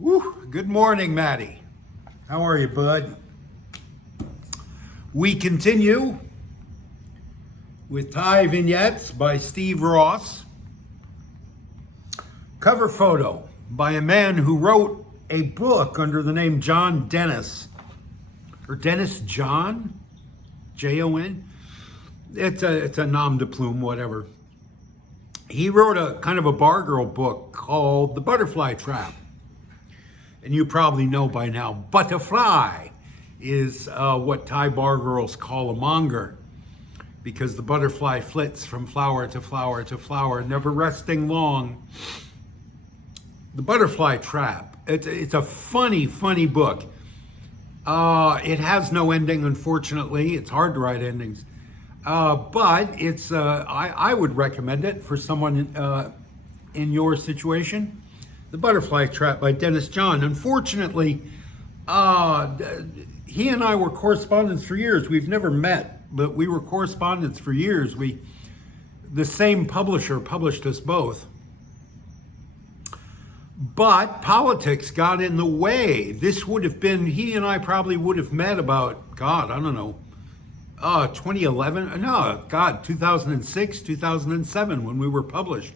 Woo, good morning, Maddie. How are you, bud? We continue with Thai Vignettes by Steve Rosse. Cover photo by a man who wrote a book under the name John Dennis. Or Dennis John? Jon? It's a nom de plume, whatever. He wrote a kind of a bar girl book called The Butterfly Trap. And you probably know by now, butterfly is what Thai bar girls call a monger, because the butterfly flits from flower to flower to flower, never resting long. The Butterfly Trap. It's a funny book. It has no ending, unfortunately. It's hard to write endings. But it's I would recommend it for someone in your situation. The Butterfly Trap by Dennis John. Unfortunately, he and I were correspondents for years. We've never met, but we were correspondents for years. The same publisher published us both. But politics got in the way. This would have been, he and I probably would have met about, 2011? No, 2006, 2007 when we were published.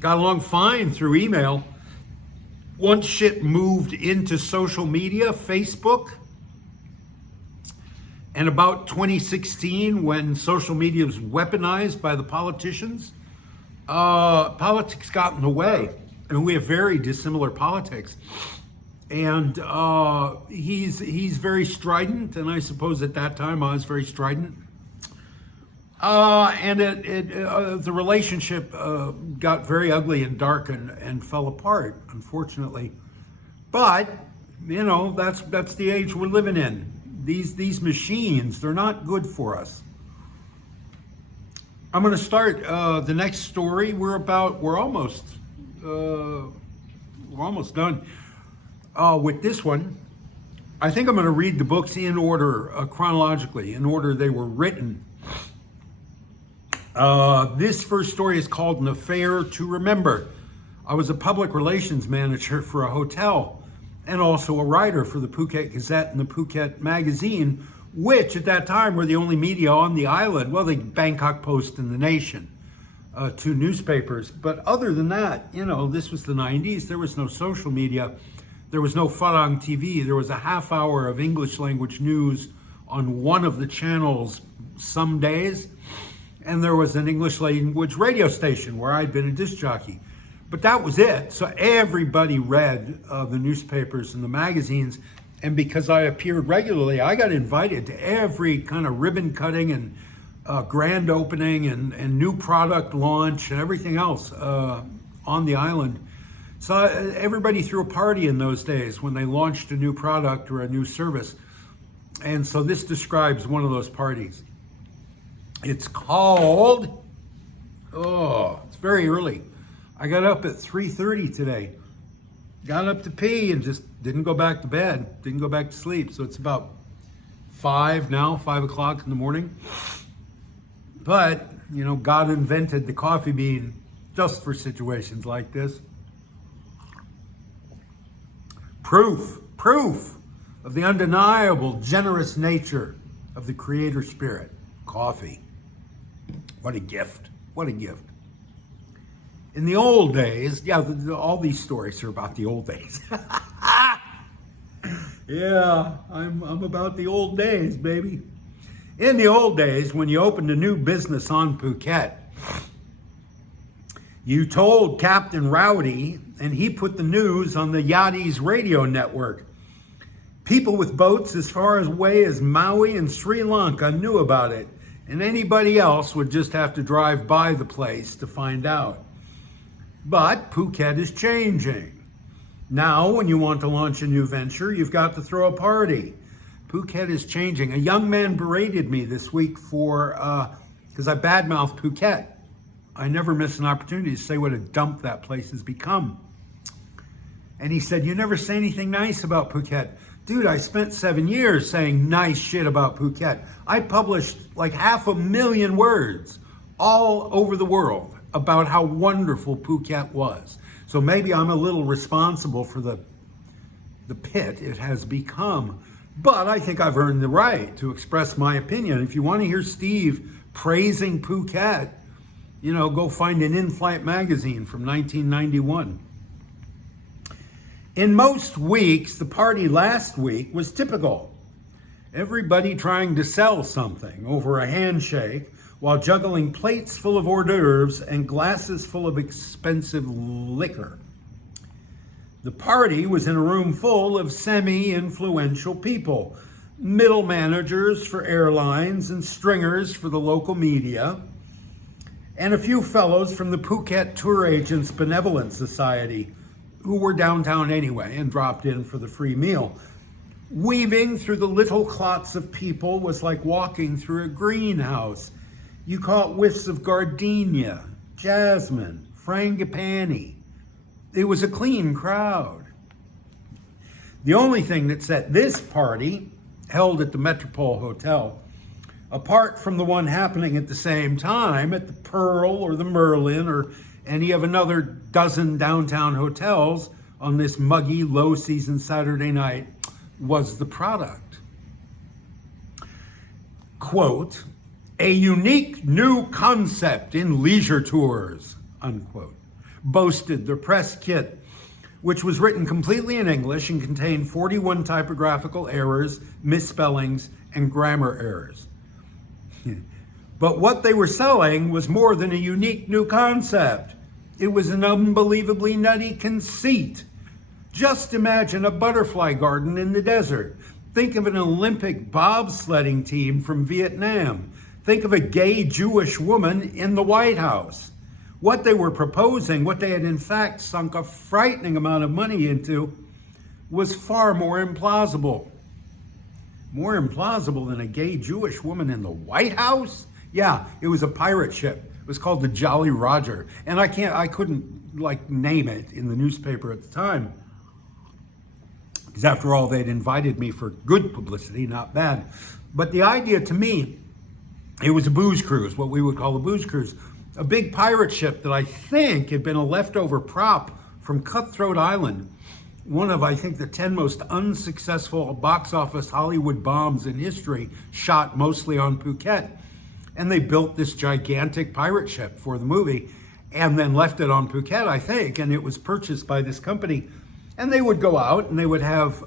Got along fine through email. Once shit moved into social media, Facebook, and about 2016 when social media was weaponized by the politicians, politics got in the way. And we have very dissimilar politics. And he's very strident, and I suppose at that time I was very strident. And the relationship got very ugly and dark and fell apart, unfortunately. But that's the age we're living in. These machines, they're not good for us. I'm going to start the next story. We're almost done with this one. I think I'm going to read the books in order, chronologically, in order they were written. This first story is called An Affair to Remember. I was a public relations manager for a hotel and also a writer for the Phuket Gazette and the Phuket Magazine, which at that time were the only media on the island. Well, the Bangkok Post and The Nation, two newspapers. But other than that, this was the 90s. There was no social media. There was no Farang TV. There was a half hour of English language news on one of the channels some days. And there was an English language radio station where I'd been a disc jockey. But that was it. So everybody read the newspapers and the magazines. And because I appeared regularly, I got invited to every kind of ribbon cutting and grand opening and new product launch and everything else on the island. So everybody threw a party in those days when they launched a new product or a new service. And so this describes one of those parties. It's called, it's very early. I got up at 3:30 today. Got up to pee and just didn't go back to bed, didn't go back to sleep. So it's about 5 o'clock in the morning. But, God invented the coffee bean just for situations like this. Proof of the undeniable, generous nature of the creator spirit. Coffee. What a gift. What a gift. In the old days, all these stories are about the old days. Yeah, I'm about the old days, baby. In the old days, when you opened a new business on Phuket, you told Captain Rowdy, and he put the news on the Yachties radio network. People with boats as far away as Maui and Sri Lanka knew about it, and anybody else would just have to drive by the place to find out. But Phuket is changing. Now, when you want to launch a new venture, you've got to throw a party. Phuket is changing. A young man berated me this week because I badmouthed Phuket. I never miss an opportunity to say what a dump that place has become. And he said, "You never say anything nice about Phuket." Dude, I spent 7 years saying nice shit about Phuket. I published like 500,000 words all over the world about how wonderful Phuket was. So maybe I'm a little responsible for the pit it has become. But I think I've earned the right to express my opinion. If you want to hear Steve praising Phuket, go find an in-flight magazine from 1991. In most weeks, the party last week was typical. Everybody trying to sell something over a handshake while juggling plates full of hors d'oeuvres and glasses full of expensive liquor. The party was in a room full of semi-influential people, middle managers for airlines and stringers for the local media, and a few fellows from the Phuket Tour Agents Benevolent Society who were downtown anyway and dropped in for the free meal. Weaving through the little clots of people was like walking through a greenhouse. You caught whiffs of gardenia, jasmine, frangipani. It was a clean crowd. The only thing that set this party, held at the Metropole Hotel, apart from the one happening at the same time at the Pearl or the Merlin or any of another dozen downtown hotels on this muggy, low-season Saturday night, was the product. Quote, a unique new concept in leisure tours, unquote, boasted the press kit, which was written completely in English and contained 41 typographical errors, misspellings, and grammar errors. But what they were selling was more than a unique new concept. It was an unbelievably nutty conceit. Just imagine a butterfly garden in the desert. Think of an Olympic bobsledding team from Vietnam. Think of a gay Jewish woman in the White House. What they were proposing, what they had in fact sunk a frightening amount of money into, was far more implausible. More implausible than a gay Jewish woman in the White House? Yeah, it was a pirate ship. It was called the Jolly Roger. And I couldn't name it in the newspaper at the time. Because after all, they'd invited me for good publicity, not bad. But the idea to me, it was a booze cruise, what we would call a booze cruise. A big pirate ship that I think had been a leftover prop from Cutthroat Island, one of, I think, the 10 most unsuccessful box office Hollywood bombs in history, shot mostly on Phuket. And they built this gigantic pirate ship for the movie and then left it on Phuket, I think, and it was purchased by this company. And they would go out and they would have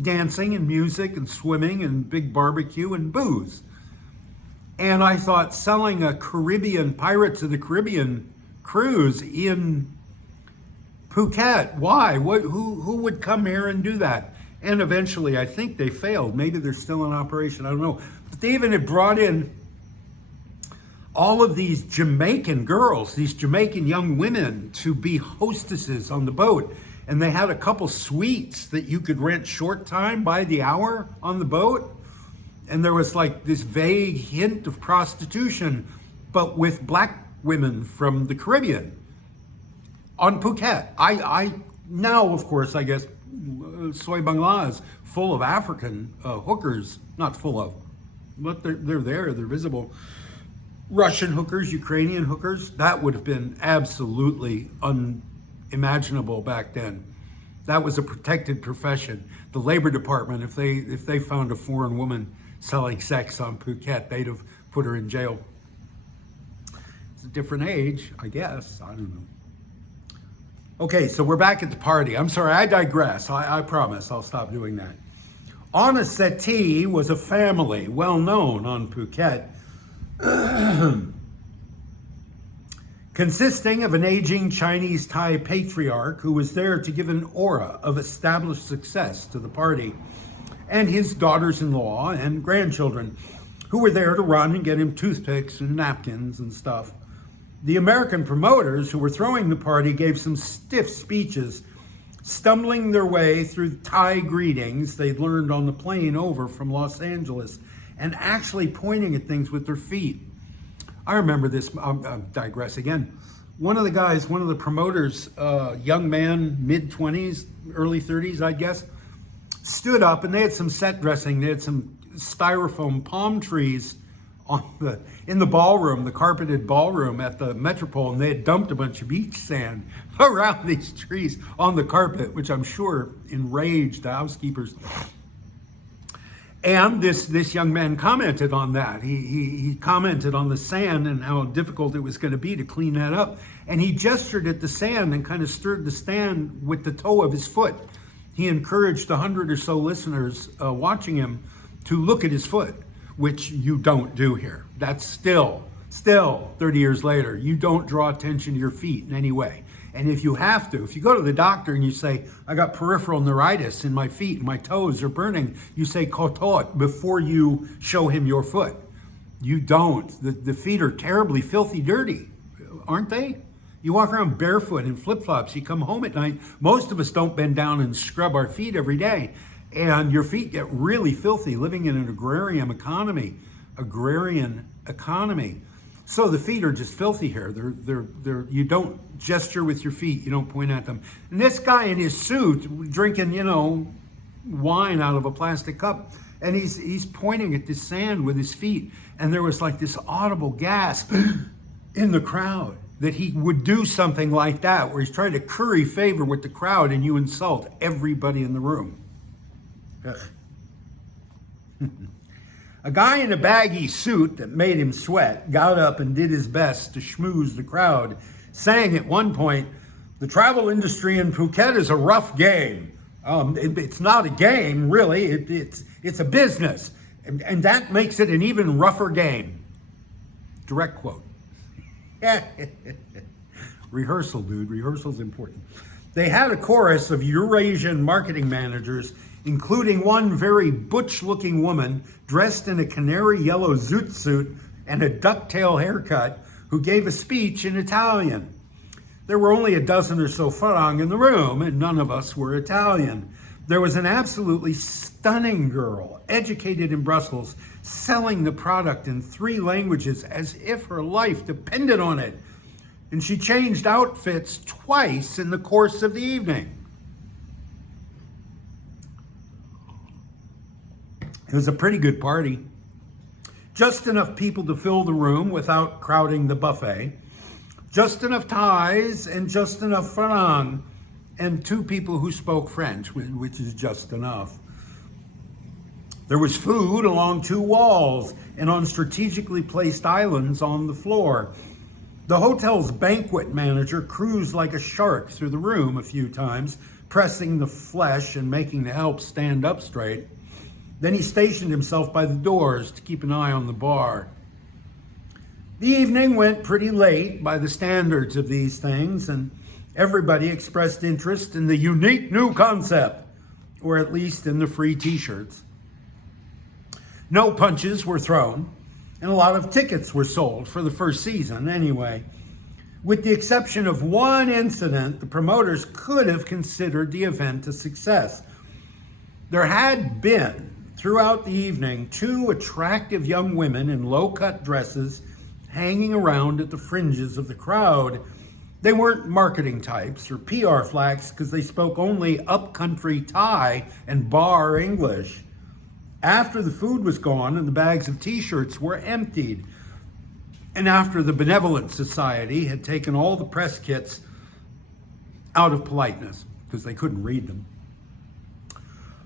dancing and music and swimming and big barbecue and booze. And I thought selling a Caribbean Pirates of the Caribbean cruise in Phuket, why? Who would come here and do that? And eventually, I think they failed. Maybe they're still in operation. I don't know. But they even had brought in all of these Jamaican girls, these Jamaican young women, to be hostesses on the boat. And they had a couple suites that you could rent short time by the hour on the boat. And there was this vague hint of prostitution, but with black women from the Caribbean on Phuket. I now, of course, I guess, Soy Bangla is full of African hookers, not full of, but they're there, they're visible. Russian hookers, Ukrainian hookers, that would have been absolutely unimaginable back then. That was a protected profession. The Labor Department, if they found a foreign woman selling sex on Phuket, they'd have put her in jail. It's a different age, I guess. I don't know. Okay, so we're back at the party. I'm sorry, I digress. I promise I'll stop doing that. On a settee was a family well known on Phuket, consisting of an aging Chinese Thai patriarch who was there to give an aura of established success to the party, and his daughters-in-law and grandchildren, who were there to run and get him toothpicks and napkins and stuff. The American promoters who were throwing the party gave some stiff speeches, stumbling their way through Thai greetings they'd learned on the plane over from Los Angeles, and actually pointing at things with their feet. I remember this, I'll digress again. One of the promoters, young man, mid-20s, early 30s, I guess, stood up, and they had some set dressing. They had some styrofoam palm trees in the ballroom, the carpeted ballroom at the Metropole, and they had dumped a bunch of beach sand around these trees on the carpet, which I'm sure enraged the housekeepers. And this young man commented on that. He commented on the sand and how difficult it was going to be to clean that up. And he gestured at the sand and kind of stirred the sand with the toe of his foot. He encouraged 100 or so listeners watching him to look at his foot, which you don't do here. That's still 30 years later, you don't draw attention to your feet in any way. And if you have to, if you go to the doctor and you say, I got peripheral neuritis in my feet and my toes are burning, you say kotot before you show him your foot. You don't. The feet are terribly filthy dirty, aren't they? You walk around barefoot in flip-flops, you come home at night. Most of us don't bend down and scrub our feet every day. And your feet get really filthy living in an agrarian economy. So the feet are just filthy here. They're you don't gesture with your feet. You don't point at them. And this guy in his suit drinking, wine out of a plastic cup. And he's pointing at this sand with his feet. And there was like this audible gasp in the crowd that he would do something like that, where he's trying to curry favor with the crowd and you insult everybody in the room. A guy in a baggy suit that made him sweat got up and did his best to schmooze the crowd, saying at one point, the travel industry in Phuket is a rough game. It's not a game, really. It's a business. And that makes it an even rougher game. Direct quote. Rehearsal, dude. Rehearsal's important. They had a chorus of Eurasian marketing managers, including one very butch-looking woman dressed in a canary yellow zoot suit and a ducktail haircut, who gave a speech in Italian. There were only a dozen or so farang in the room, and none of us were Italian. There was an absolutely stunning girl, educated in Brussels, selling the product in 3 languages as if her life depended on it. And she changed outfits twice in the course of the evening. It was a pretty good party. Just enough people to fill the room without crowding the buffet. Just enough Thais and just enough farang, and 2 people who spoke French, which is just enough. There was food along 2 walls and on strategically placed islands on the floor. The hotel's banquet manager cruised like a shark through the room a few times, pressing the flesh and making the help stand up straight. Then he stationed himself by the doors to keep an eye on the bar. The evening went pretty late by the standards of these things, and everybody expressed interest in the unique new concept, or at least in the free t-shirts. No punches were thrown, and a lot of tickets were sold for the first season anyway. With the exception of one incident, the promoters could have considered the event a success. There had been, throughout the evening, 2 attractive young women in low-cut dresses hanging around at the fringes of the crowd. They weren't marketing types or PR flacks because they spoke only upcountry Thai and bar English. After the food was gone and the bags of t-shirts were emptied, and after the Benevolent Society had taken all the press kits out of politeness because they couldn't read them,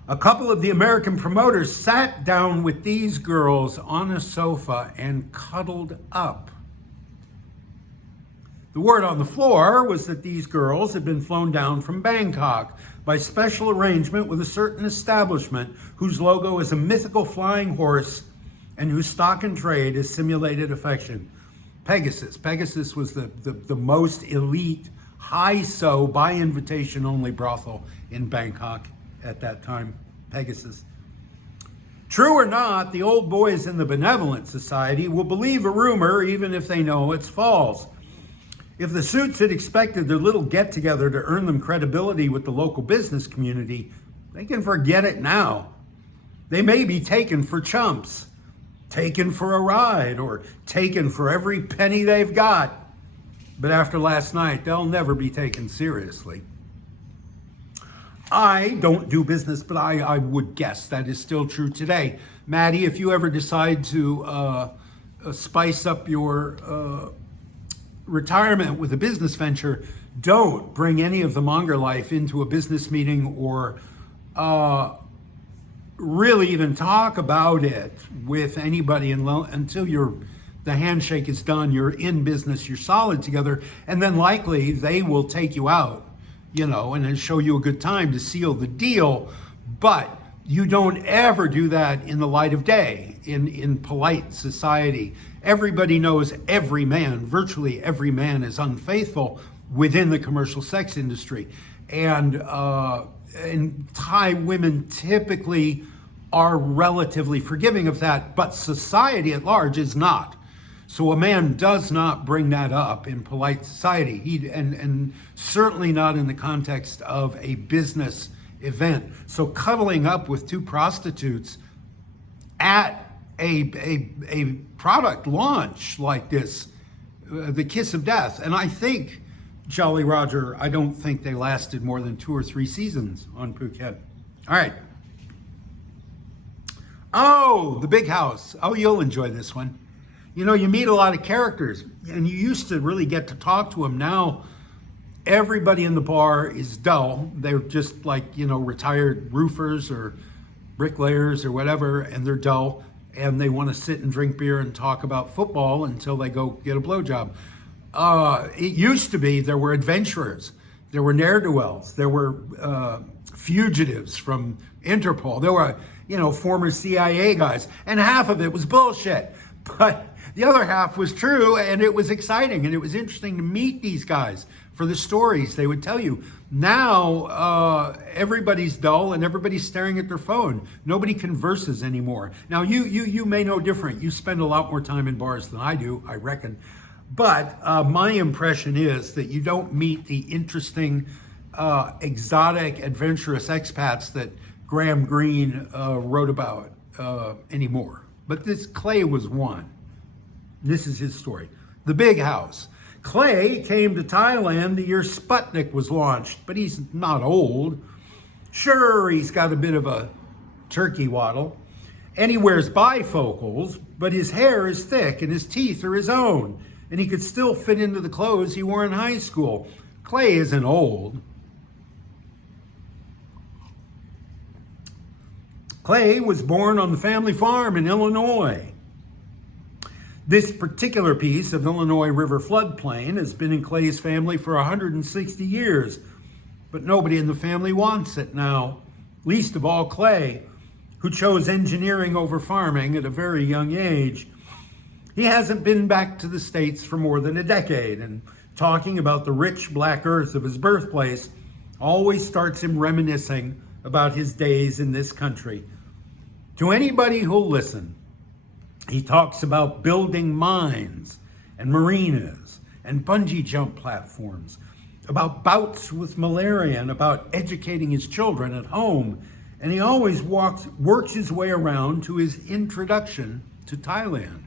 a couple of the American promoters sat down with these girls on a sofa and cuddled up. The word on the floor was that these girls had been flown down from Bangkok by special arrangement with a certain establishment whose logo is a mythical flying horse and whose stock and trade is simulated affection. Pegasus. Pegasus was the most elite, high-so, by invitation only brothel in Bangkok at that time. Pegasus. True or not, the old boys in the Benevolent Society will believe a rumor even if they know it's false. If the Suits had expected their little get-together to earn them credibility with the local business community, they can forget it now. They may be taken for chumps, taken for a ride, or taken for every penny they've got. But after last night, they'll never be taken seriously. I don't do business, but I would guess that is still true today. Maddie, if you ever decide to spice up your retirement with a business venture, don't bring any of the monger life into a business meeting or really even talk about it with anybody until the handshake is done, you're in business, you're solid together, and then likely they will take you out, and then show you a good time to seal the deal. But you don't ever do that in the light of day, in polite society. Everybody knows every man, virtually every man, is unfaithful within the commercial sex industry. And Thai women typically are relatively forgiving of that, but society at large is not. So a man does not bring that up in polite society, and certainly not in the context of a business event. So cuddling up with two prostitutes at a product launch like this, the kiss of death. And I think, Jolly Roger, I don't think they lasted more than 2 or 3 seasons on Phuket. All right. Oh, the big house. Oh, you'll enjoy this one. You meet a lot of characters, and you used to really get to talk to them. Now, everybody in the bar is dull. They're just like, retired roofers or bricklayers or whatever, and they're dull, and they want to sit and drink beer and talk about football until they go get a blowjob. It used to be there were adventurers, there were ne'er-do-wells, there were fugitives from Interpol, there were, former CIA guys, and half of it was bullshit. But the other half was true, and it was exciting, and it was interesting to meet these guys for the stories they would tell you. Now, everybody's dull and everybody's staring at their phone. Nobody converses anymore. Now, you may know different. You spend a lot more time in bars than I do, I reckon. But my impression is that you don't meet the interesting, exotic, adventurous expats that Graham Greene wrote about anymore. But this Clay was one. This is his story. The big house. Clay came to Thailand the year Sputnik was launched, but he's not old. Sure, he's got a bit of a turkey waddle, and he wears bifocals, but his hair is thick and his teeth are his own, and he could still fit into the clothes he wore in high school. Clay isn't old. Clay was born on the family farm in Illinois. This particular piece of Illinois River floodplain has been in Clay's family for 160 years, but nobody in the family wants it now, least of all Clay, who chose engineering over farming at a very young age. He hasn't been back to the States for more than a decade, and talking about the rich black earth of his birthplace always starts him reminiscing about his days in this country. To anybody who'll listen, he talks about building mines and marinas and bungee jump platforms, about bouts with malaria and about educating his children at home. And he always works his way around to his introduction to Thailand.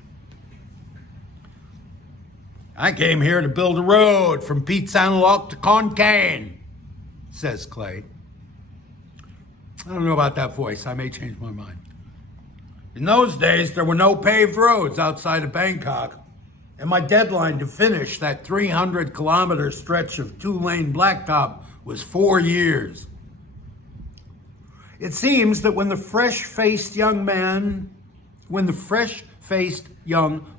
I came here to build a road from Pitsanulok to Khon Kaen, says Clay. I don't know about that voice. I may change my mind. In those days, there were no paved roads outside of Bangkok, and my deadline to finish that 300-kilometer stretch of 2-lane blacktop was 4 years. It seems that when the fresh-faced young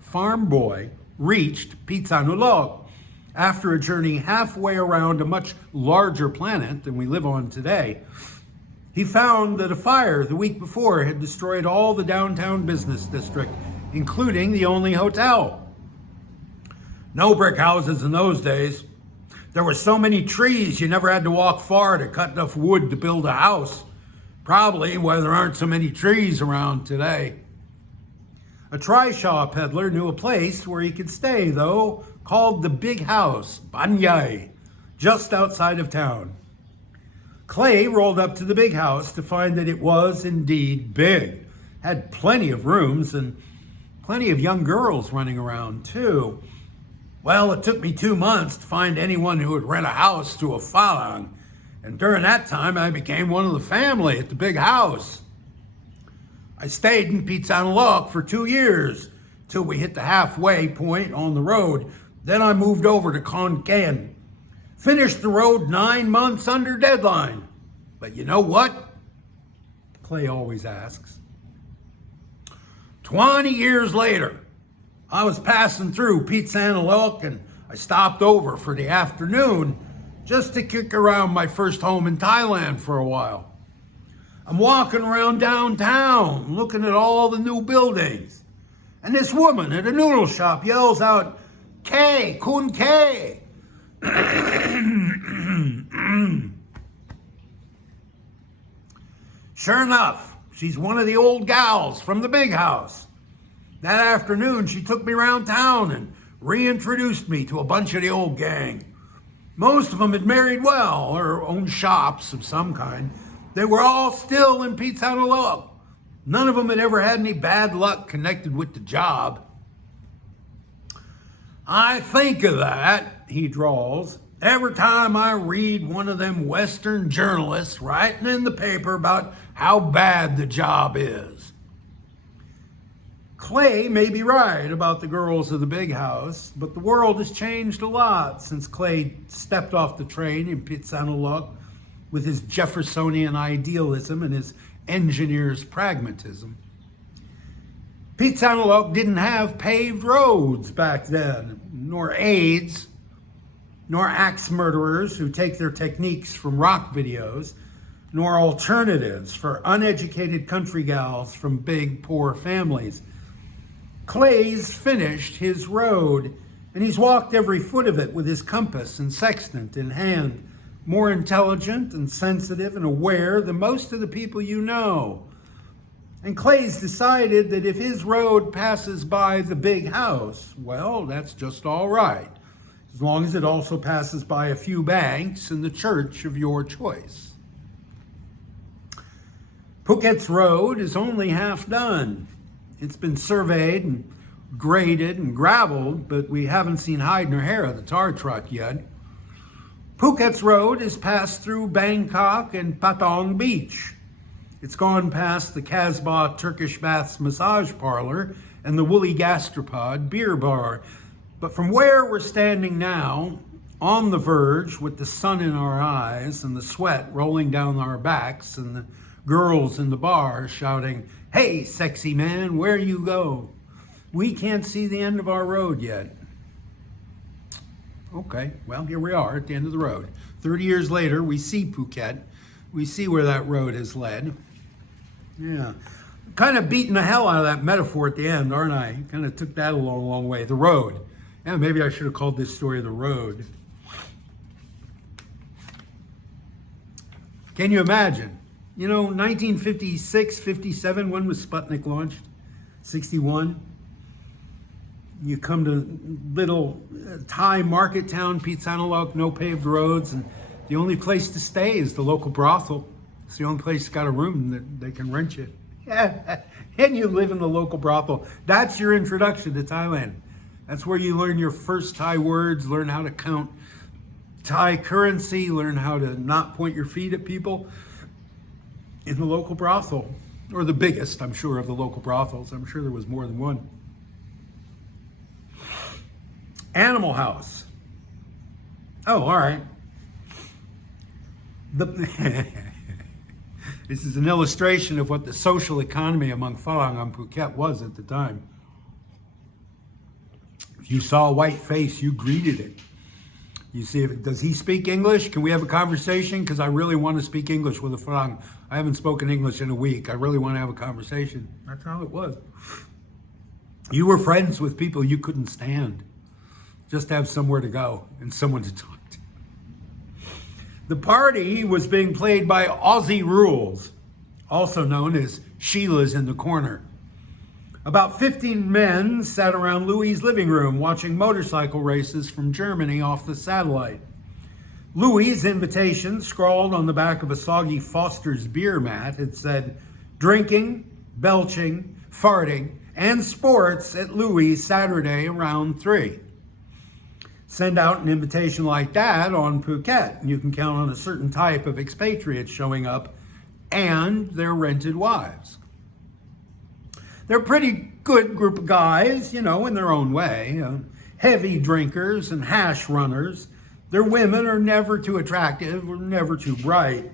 farm boy reached Pitsanulok, after a journey halfway around a much larger planet than we live on today, he found that a fire the week before had destroyed all the downtown business district, including the only hotel. No brick houses in those days. There were so many trees you never had to walk far to cut enough wood to build a house. Probably why there aren't so many trees around today. A trishaw peddler knew a place where he could stay, though, called the Big House, Banyai, just outside of town. Clay rolled up to the big house to find that it was indeed big, had plenty of rooms and plenty of young girls running around too. Well, it took me 2 months to find anyone who would rent a house to a Falang, and during that time I became one of the family at the big house. I stayed in Pitsanulok for 2 years, till we hit the halfway point on the road. Then I moved over to Khon Kaen. Finished the road 9 months under deadline. But you know what? Clay always asks. 20 years later, I was passing through Phitsanulok and I stopped over for the afternoon just to kick around my first home in Thailand for a while. I'm walking around downtown looking at all the new buildings. And this woman at a noodle shop yells out, "K, kun K." Sure enough, she's one of the old gals from the big house. That afternoon, she took me around town and reintroduced me to a bunch of the old gang. Most of them had married well or owned shops of some kind. They were all still in Phitsanulok. None of them had ever had any bad luck connected with the job. I think of that, he drawls, every time I read one of them Western journalists writing in the paper about how bad the job is. Clay may be right about the girls of the big house, but the world has changed a lot since Clay stepped off the train in Phitsanulok with his Jeffersonian idealism and his engineer's pragmatism. Phitsanulok didn't have paved roads back then, nor aides, nor axe murderers who take their techniques from rock videos, nor alternatives for uneducated country gals from big, poor families. Clay's finished his road, and he's walked every foot of it with his compass and sextant in hand, more intelligent and sensitive and aware than most of the people you know. And Clay's decided that if his road passes by the big house, well, that's just all right, as long as it also passes by a few banks and the church of your choice. Phuket's road is only half done. It's been surveyed and graded and graveled, but we haven't seen hide nor hair of the tar truck yet. Phuket's road is passed through Bangkok and Patong Beach. It's gone past the Casbah Turkish Baths massage parlor and the Woolly Gastropod beer bar. But from where we're standing now, on the verge with the sun in our eyes and the sweat rolling down our backs and the girls in the bar shouting, "Hey, sexy man, where you go?" we can't see the end of our road yet. Okay, well, here we are at the end of the road. 30 years later, we see Phuket. We see where that road has led. Yeah, kind of beating the hell out of that metaphor at the end, aren't I? Kind of took that a long way. The road. Yeah, maybe I should have called this story The Road. Can you imagine? 1956, 57, when was Sputnik launched? 61. You come to little Thai market town, Phitsanulok, no paved roads, and the only place to stay is the local brothel. It's the only place that's got a room that they can rent you. Yeah, and you live in the local brothel. That's your introduction to Thailand. That's where you learn your first Thai words, learn how to count Thai currency, learn how to not point your feet at people in the local brothel, or the biggest, I'm sure, of the local brothels. I'm sure there was more than one. Animal House. Oh, all right. This is an illustration of what the social economy among Farang on Phuket was at the time. If you saw a white face, you greeted it. You see, does he speak English? Can we have a conversation? Because I really want to speak English with a Farang. I haven't spoken English in a week. I really want to have a conversation. That's how it was. You were friends with people you couldn't stand. Just to have somewhere to go and someone to talk to. The party was being played by Aussie Rules, also known as Sheila's in the Corner. About 15 men sat around Louis' living room watching motorcycle races from Germany off the satellite. Louis' invitation, scrawled on the back of a soggy Foster's beer mat, had said, "Drinking, belching, farting, and sports at Louis' Saturday around 3. Send out an invitation like that on Phuket, and you can count on a certain type of expatriates showing up and their rented wives. They're a pretty good group of guys, in their own way. Heavy drinkers and hash runners. Their women are never too attractive or never too bright.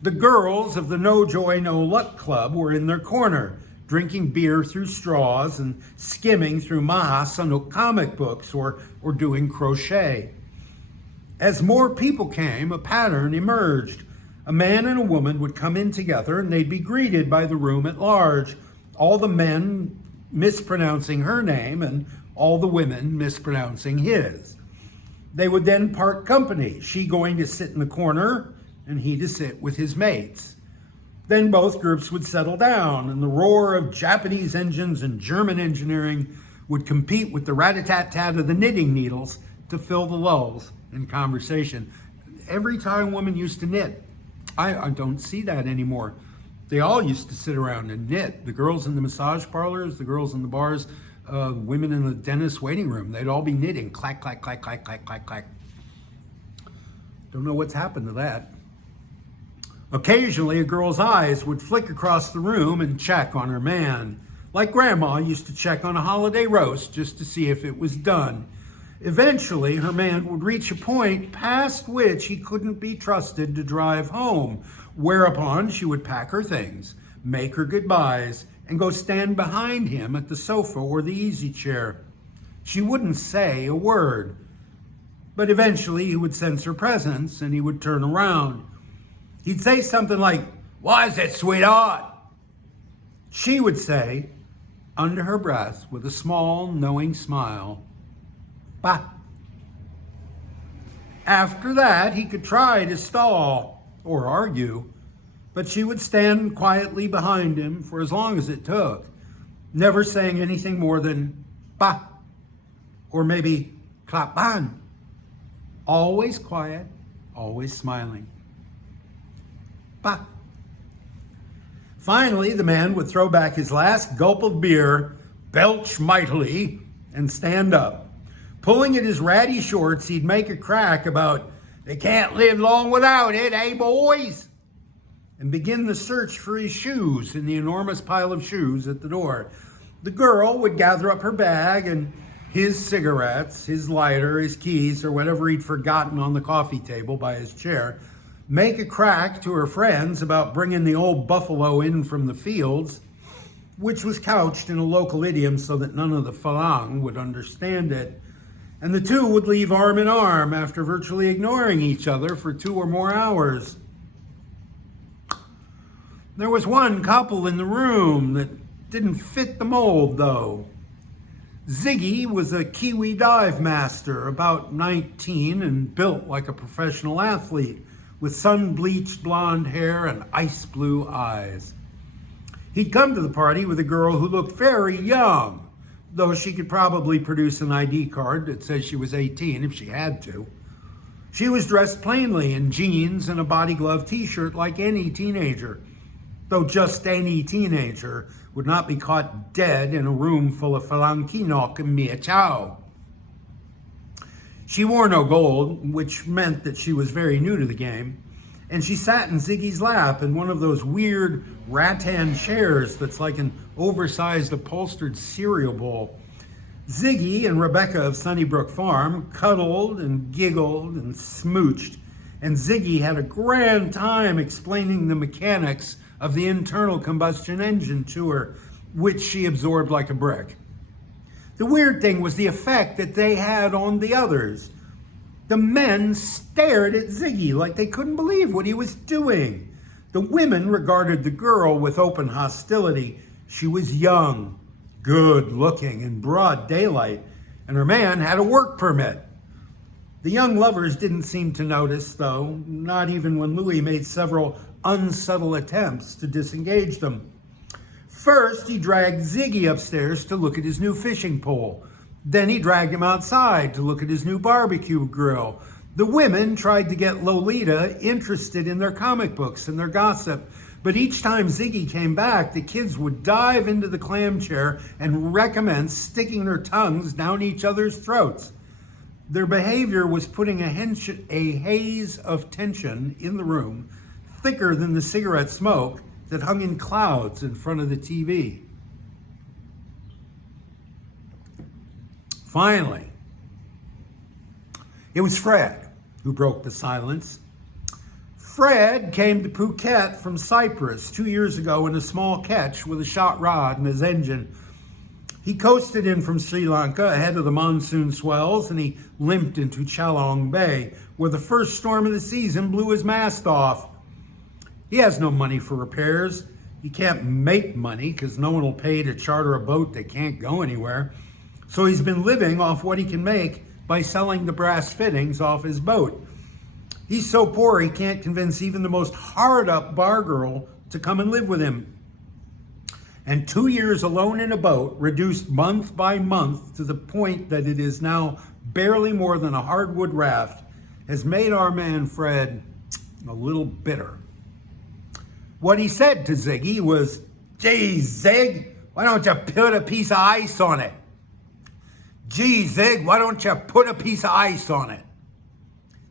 The girls of the No Joy, No Luck Club were in their corner, drinking beer through straws and skimming through Mahasanuk comic books or doing crochet. As more people came, a pattern emerged. A man and a woman would come in together and they'd be greeted by the room at large, all the men mispronouncing her name and all the women mispronouncing his. They would then part company, she going to sit in the corner and he to sit with his mates. Then both groups would settle down and the roar of Japanese engines and German engineering would compete with the rat-a-tat-tat of the knitting needles to fill the lulls in conversation. Every Thai woman used to knit. I don't see that anymore. They all used to sit around and knit. The girls in the massage parlors, the girls in the bars, women in the dentist waiting room, they'd all be knitting. Clack, clack, clack, clack, clack, clack, clack. Don't know what's happened to that. Occasionally, a girl's eyes would flick across the room and check on her man, like Grandma used to check on a holiday roast just to see if it was done. Eventually, her man would reach a point past which he couldn't be trusted to drive home, whereupon she would pack her things, make her goodbyes, and go stand behind him at the sofa or the easy chair. She wouldn't say a word, but eventually he would sense her presence and he would turn around. He'd say something like, "Why is it, sweetheart?" She would say, under her breath, with a small, knowing smile, "Bah." After that, he could try to stall or argue, but she would stand quietly behind him for as long as it took, never saying anything more than "bah," or maybe "klapan." Always quiet, always smiling. Bah. Finally, the man would throw back his last gulp of beer, belch mightily, and stand up. Pulling at his ratty shorts, he'd make a crack about, "They can't live long without it, eh, boys?" and begin the search for his shoes in the enormous pile of shoes at the door. The girl would gather up her bag and his cigarettes, his lighter, his keys, or whatever he'd forgotten on the coffee table by his chair, make a crack to her friends about bringing the old buffalo in from the fields, which was couched in a local idiom so that none of the Falang would understand it. And the two would leave arm in arm after virtually ignoring each other for 2 or more hours. There was one couple in the room that didn't fit the mold, though. Ziggy was a Kiwi dive master, about 19 and built like a professional athlete, with sun-bleached blonde hair and ice blue eyes. He'd come to the party with a girl who looked very young, though she could probably produce an ID card that says she was 18 if she had to. She was dressed plainly in jeans and a body glove t-shirt like any teenager, though just any teenager would not be caught dead in a room full of Falankinok and Mia Chow. She wore no gold, which meant that she was very new to the game, and she sat in Ziggy's lap in one of those weird rattan chairs that's like an oversized upholstered cereal bowl. Ziggy and Rebecca of Sunnybrook Farm cuddled and giggled and smooched, and Ziggy had a grand time explaining the mechanics of the internal combustion engine to her, which she absorbed like a brick. The weird thing was the effect that they had on the others. The men stared at Ziggy like they couldn't believe what he was doing. The women regarded the girl with open hostility. She was young, good looking, in broad daylight, and her man had a work permit. The young lovers didn't seem to notice, though, not even when Louis made several unsubtle attempts to disengage them. First, he dragged Ziggy upstairs to look at his new fishing pole. Then he dragged him outside to look at his new barbecue grill. The women tried to get Lolita interested in their comic books and their gossip, but each time Ziggy came back, the kids would dive into the clam chair and recommence sticking their tongues down each other's throats. Their behavior was putting a haze of tension in the room, thicker than the cigarette smoke that hung in clouds in front of the TV. Finally, it was Fred who broke the silence. Fred came to Phuket from Cyprus 2 years ago in a small ketch with a shot rod and his engine. He coasted in from Sri Lanka ahead of the monsoon swells, and he limped into Chalong Bay, where the first storm of the season blew his mast off. He has no money for repairs. He can't make money because no one will pay to charter a boat that can't go anywhere. So he's been living off what he can make by selling the brass fittings off his boat. He's so poor he can't convince even the most hard-up bar girl to come and live with him. And 2 years alone in a boat, reduced month by month to the point that it is now barely more than a hardwood raft, has made our man Fred a little bitter. What he said to Ziggy was, "Gee, Zig, why don't you put a piece of ice on it? Gee, Zig, why don't you put a piece of ice on it?"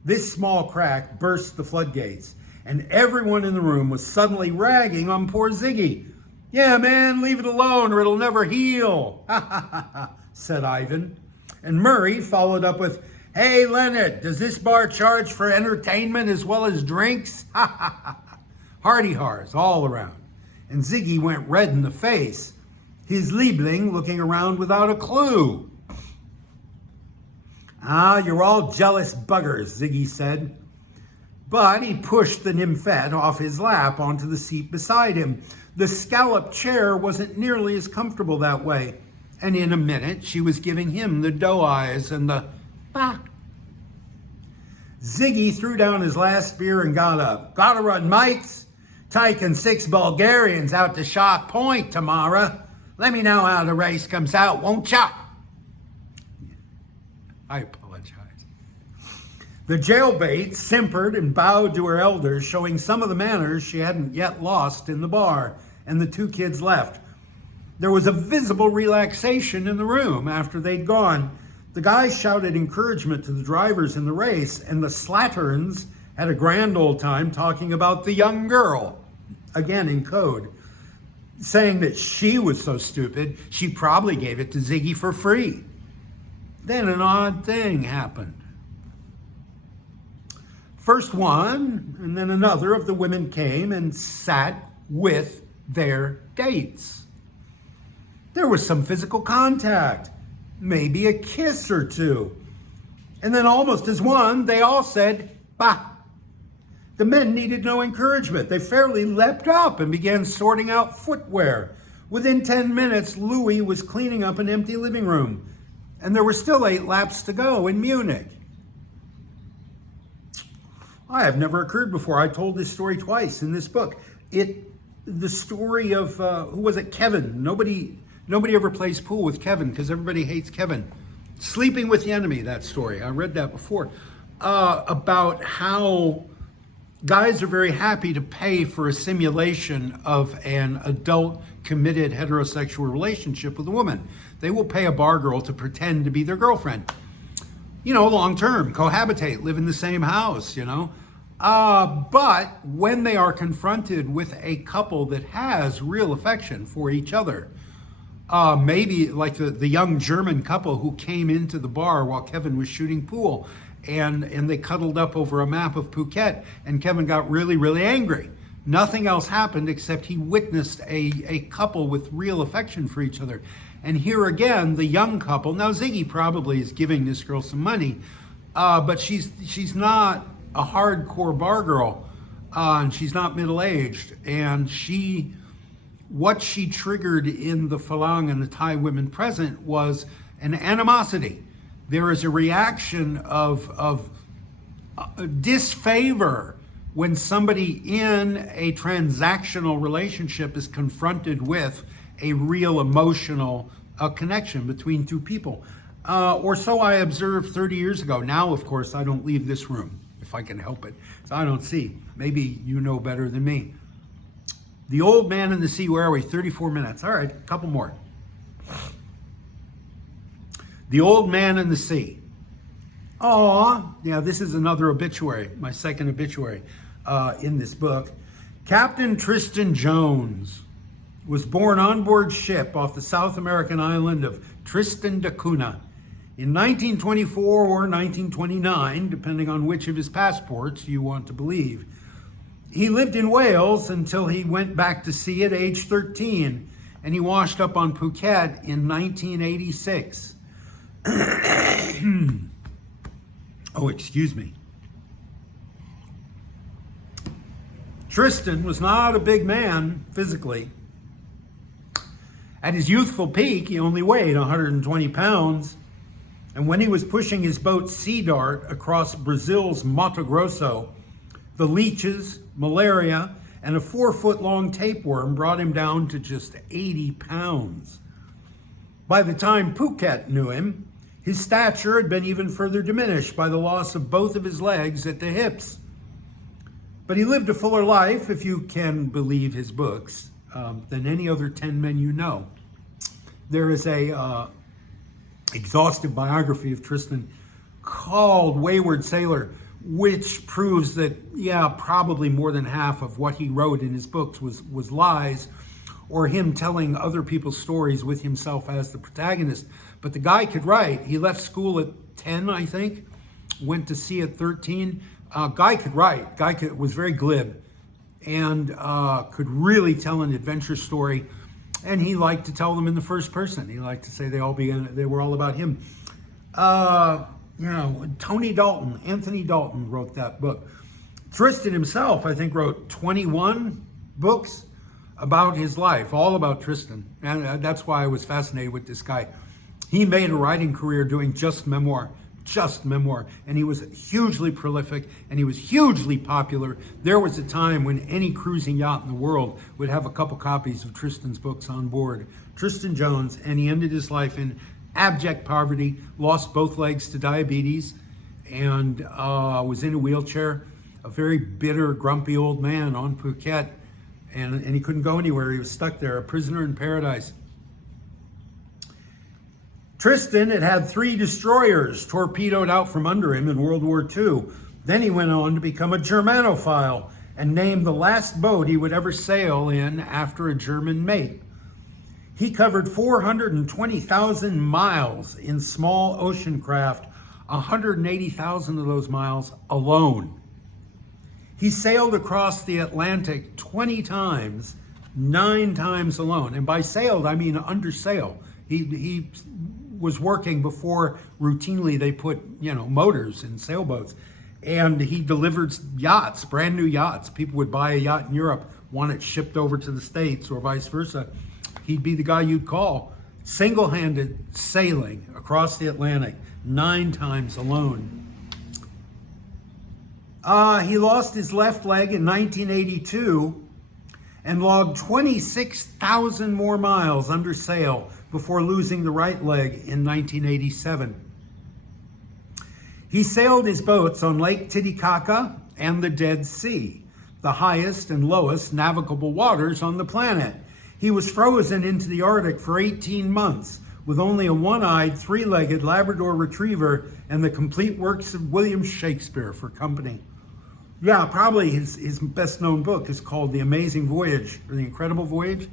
This small crack burst the floodgates, and everyone in the room was suddenly ragging on poor Ziggy. "Yeah, man, leave it alone or it'll never heal," said Ivan. And Murray followed up with, "Hey, Leonard, does this bar charge for entertainment as well as drinks?" Hearty hars all around. And Ziggy went red in the face, his Liebling looking around without a clue. "Ah, you're all jealous buggers," Ziggy said. But he pushed the nymphette off his lap onto the seat beside him. The scalloped chair wasn't nearly as comfortable that way, and in a minute she was giving him the doe eyes and the bah. Ziggy threw down his last beer and got up. "Gotta run, mates. Taking 6 Bulgarians out to Shark Point tomorrow. Let me know how the race comes out, won't ya?" I apologize. The jailbait simpered and bowed to her elders, showing some of the manners she hadn't yet lost in the bar, and the 2 kids left. There was a visible relaxation in the room after they'd gone. The guys shouted encouragement to the drivers in the race, and the slatterns had a grand old time talking about the young girl, again in code, saying that she was so stupid she probably gave it to Ziggy for free. Then an odd thing happened. First one, and then another of the women came and sat with their dates. There was some physical contact, maybe a kiss or two. And then almost as one, they all said, "Bah." The men needed no encouragement. They fairly leapt up and began sorting out footwear. Within 10 minutes, Louis was cleaning up an empty living room. And there were still 8 laps to go in Munich. I have never occurred before. I told this story twice in this book. The story of, who was it? Kevin. Nobody ever plays pool with Kevin because everybody hates Kevin. Sleeping with the Enemy, that story. I read that before. About how guys are very happy to pay for a simulation of an adult committed heterosexual relationship with a woman. They will pay a bar girl to pretend to be their girlfriend. You know, long term, cohabitate, live in the same house, you know. But when they are confronted with a couple that has real affection for each other, maybe like the young German couple who came into the bar while Kevin was shooting pool, and they cuddled up over a map of Phuket, and Kevin got really, really angry. Nothing else happened except he witnessed a couple with real affection for each other. And here again, the young couple, now Ziggy probably is giving this girl some money, but she's not a hardcore bar girl, and she's not middle-aged. And what she triggered in the Falang and the Thai women present was an animosity. There is a reaction of disfavor when somebody in a transactional relationship is confronted with a real emotional connection between 2 people. Or so I observed 30 years ago. Now, of course, I don't leave this room if I can help it. So I don't see. Maybe you know better than me. The Old Man in the Sea, where are we? 34 minutes. All right, a couple more. The Old Man in the Sea. Aw, yeah, this is another obituary, my second obituary in this book. Captain Tristan Jones was born on board ship off the South American island of Tristan da Cunha. In 1924 or 1929, depending on which of his passports you want to believe, he lived in Wales until he went back to sea at age 13, and he washed up on Phuket in 1986. Oh, excuse me. Tristan was not a big man physically. At his youthful peak, he only weighed 120 pounds. And when he was pushing his boat Sea Dart across Brazil's Mato Grosso, the leeches, malaria, and a 4-foot-long tapeworm brought him down to just 80 pounds. By the time Phuket knew him, his stature had been even further diminished by the loss of both of his legs at the hips. But he lived a fuller life, if you can believe his books, than any other 10 men you know. There is a exhaustive biography of Tristan called Wayward Sailor, which proves that, probably more than half of what he wrote in his books was lies, or him telling other people's stories with himself as the protagonist. But the guy could write. He left school at 10, I think, went to sea at 13. Guy could write. Was very glib and could really tell an adventure story. And he liked to tell them in the first person. He liked to say they were all about him. Anthony Dalton wrote that book. Tristan himself, I think, wrote 21 books about his life, all about Tristan. And that's why I was fascinated with this guy. He made a writing career doing just memoir. And he was hugely prolific and he was hugely popular. There was a time when any cruising yacht in the world would have a couple copies of Tristan's books on board. Tristan Jones, and he ended his life in abject poverty, lost both legs to diabetes, and was in a wheelchair, a very bitter, grumpy old man on Phuket, and he couldn't go anywhere. He was stuck there, a prisoner in paradise. Tristan had 3 destroyers torpedoed out from under him in World War II. Then he went on to become a Germanophile and named the last boat he would ever sail in after a German mate. He covered 420,000 miles in small ocean craft, 180,000 of those miles alone. He sailed across the Atlantic 20 times, 9 times alone. And by sailed, I mean under sail. He was working before routinely they put, motors in sailboats. And he delivered yachts, brand new yachts. People would buy a yacht in Europe, want it shipped over to the States or vice versa. He'd be the guy you'd call. Single-handed sailing across the Atlantic 9 times alone. He lost his left leg in 1982 and logged 26,000 more miles under sail before losing the right leg in 1987. He sailed his boats on Lake Titicaca and the Dead Sea, the highest and lowest navigable waters on the planet. He was frozen into the Arctic for 18 months with only a one-eyed, 3-legged Labrador retriever and the complete works of William Shakespeare for company. Yeah, probably his best-known book is called The Amazing Voyage, or The Incredible Voyage.